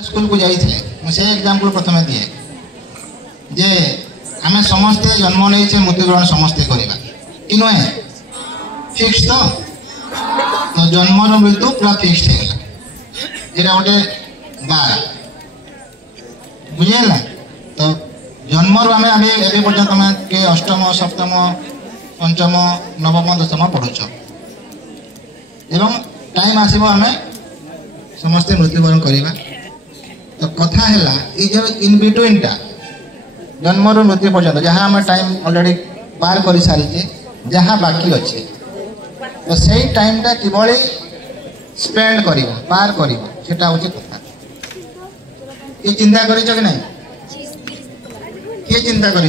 school को जाइए मुझे एग्जाम्पल प्रथम दिए जे आम समस्ते जन्म नहीं मृत्युग्रहण समस्ते करवा कि नुहे फिक्स तो जन्म मृत्यु पूरा फिक्स होगा गोटे बार बुझेगा तो जन्म आम एवं पर्यटन के अष्टम सप्तम पंचम नवम दशम पढ़ुच एवं टाइम आसब आम समस्ते मृत्युवरण करवा तो कथा है ये जो इन बिटवीन टा जन्म रू मृत्यु पर्यटन जहाँ आम टाइम ऑलरेडी पार कर सारी जहाँ बाकी अच्छे तो से टाइमटा किभली स्पेंड कर पार कर कथा ये चिंता कर कि नहीं किए चिंता कर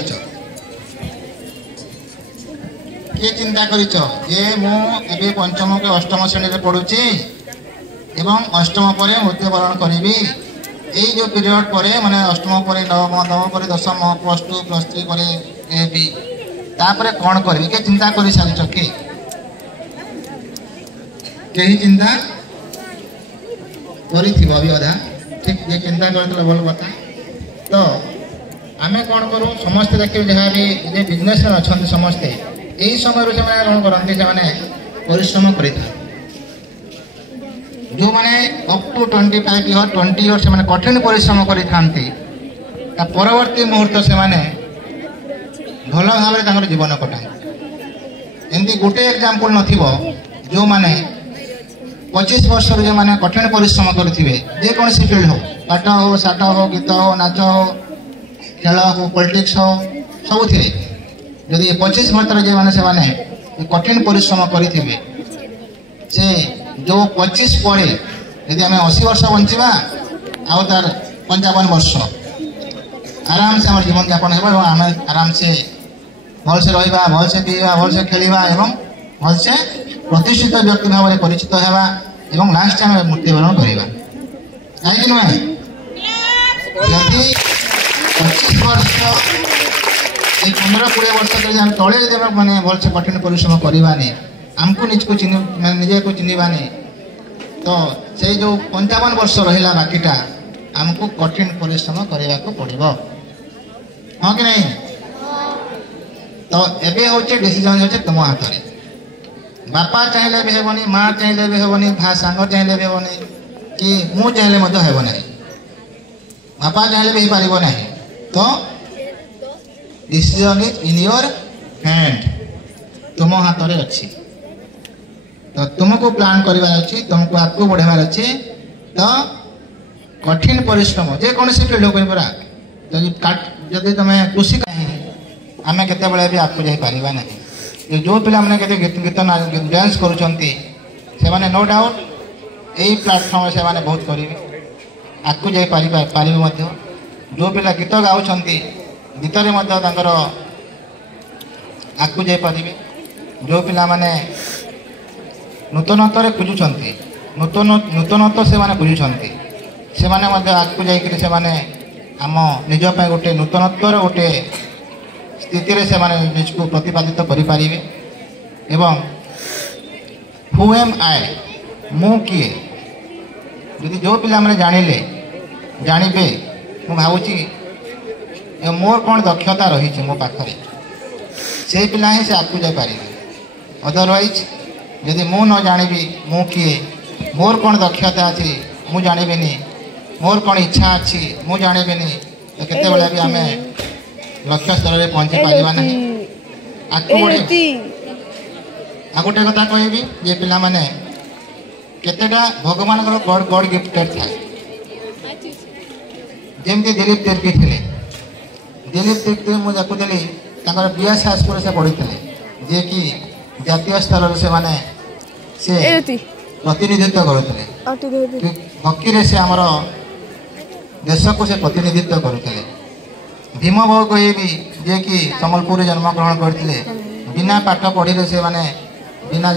चिंता कर पंचम के अष्टम श्रेणी में पढ़ुची एवं अष्टम पर मृत्युवरण करी यही जो पीरियड पर माने अष्टम पर नवम नवम पर दशम प्लस टू प्लस थ्री पर बी तापर कौन करी के चिंता कर सारी कि कहीं चिंता करी अधा ठीक ये चिंता कर भल कथा तो आम कौन करूँ समस्ते देखिए जहाँ भी ये बिजनेस में अच्छा समस्ते यही समय से कौन करते परिश्रम कर जो मैंने अप टू 25 इयर 20 इयर से कठिन परिश्रम करते परवर्ती मुहूर्त से भल भाव जीवन कटा एमती गोटे एग्जाम्पल नथिबो जो मैंने 25 वर्ष जो मैंने कठिन परिश्रम करेंगे जेकोसी फील्ड हो पाठ हो साठ हो गीत हो नाच हो खेल हो पॉलिटिक्स हो सब जदि 25 वर्ष जो मैंने से कठिन परिश्रम करेंगे से जो 25 पड़े यदि आम 80 वर्ष बंचा आउ तार 55 वर्ष आराम से आम जीवन यापन हो आम आराम से भल से रहा भल से पीवा भल से खेलवा एवं भल से प्रतिष्ठित व्यक्ति भाव में परिचित होगा एवं लास्ट आम मृत्युवरण करवा कहीं नुहे यदि 25 वर्ष 15-20 वर्ष तले मैंने भल से कठिन परिश्रम करवानी आमको निज को निजे को चिन्हवानी तो से जो 55 वर्ष रहा बाकीटा आमको कठिन परिश्रम करने को पड़ो हाँ कि नहीं तो एबे होचे डिसीजन होचे तुम हाथ में बापा चाहिए भी हेबनी माँ चाहिए भी हेबनी भा सांग चाहिए भी हेबनी कि मु चाहिए हेब ना बापा चाहिए भी पार ना तो decision is in your hand तुम हाथ में अच्छी तो तुमको प्लान करार अच्छी तुमको आगे बढ़ार अच्छे तो कठिन परिश्रम जेकोसी फील्ड हो परा तो जदि तुम कृषि आम के भी आगे जापारा ना जो पिला मैंने गीत गीत डांस कर नो डाउट यही प्लाटफर्म से बहुत करेंगे आगे जापारे जो पिला गीत गाँव गीत आगे जापारे जो पिला माने नूतनत्व खोजुंट नूतनत्व से खोजुंट से आगे जाने आम निजपाई गोटे नूतनत्वर गोटे स्थिति से निज को प्रतिपादित करें एवं हु एम आई मु किए यदि जो पिला मैंने जानिले जानवे मु भावुची मोर कौन दक्षता रही मो पाखरे से पिला ही से आगे जापारे अदरवाइज यदि मु न जानी मु किए मोर कौन दक्षता अच्छी मु जानवी मोर कौन इच्छा अच्छी मु जानवी तो केते बड़े भी आम लक्ष्य स्तर में पहुँची पारिबा नहीं आ गोटे कथा कहबी जे पिला माने केतेटा भगवान गॉड गॉड गिफ्टेड था जमती दिलीप तिर्की थे दिलीप तिर्की मुझे देखुली बीएस हाईस्कूल से पढ़ी जे कि जातीय स्तर से माने से प्रतिनिधित्व करुले हकी से आमर देश को से प्रतिनिधित्व करुले भीम बाबू कहबी जे कि सम्बलपुर जन्म ग्रहण करते बिना पाठ पढ़ी से माने बिना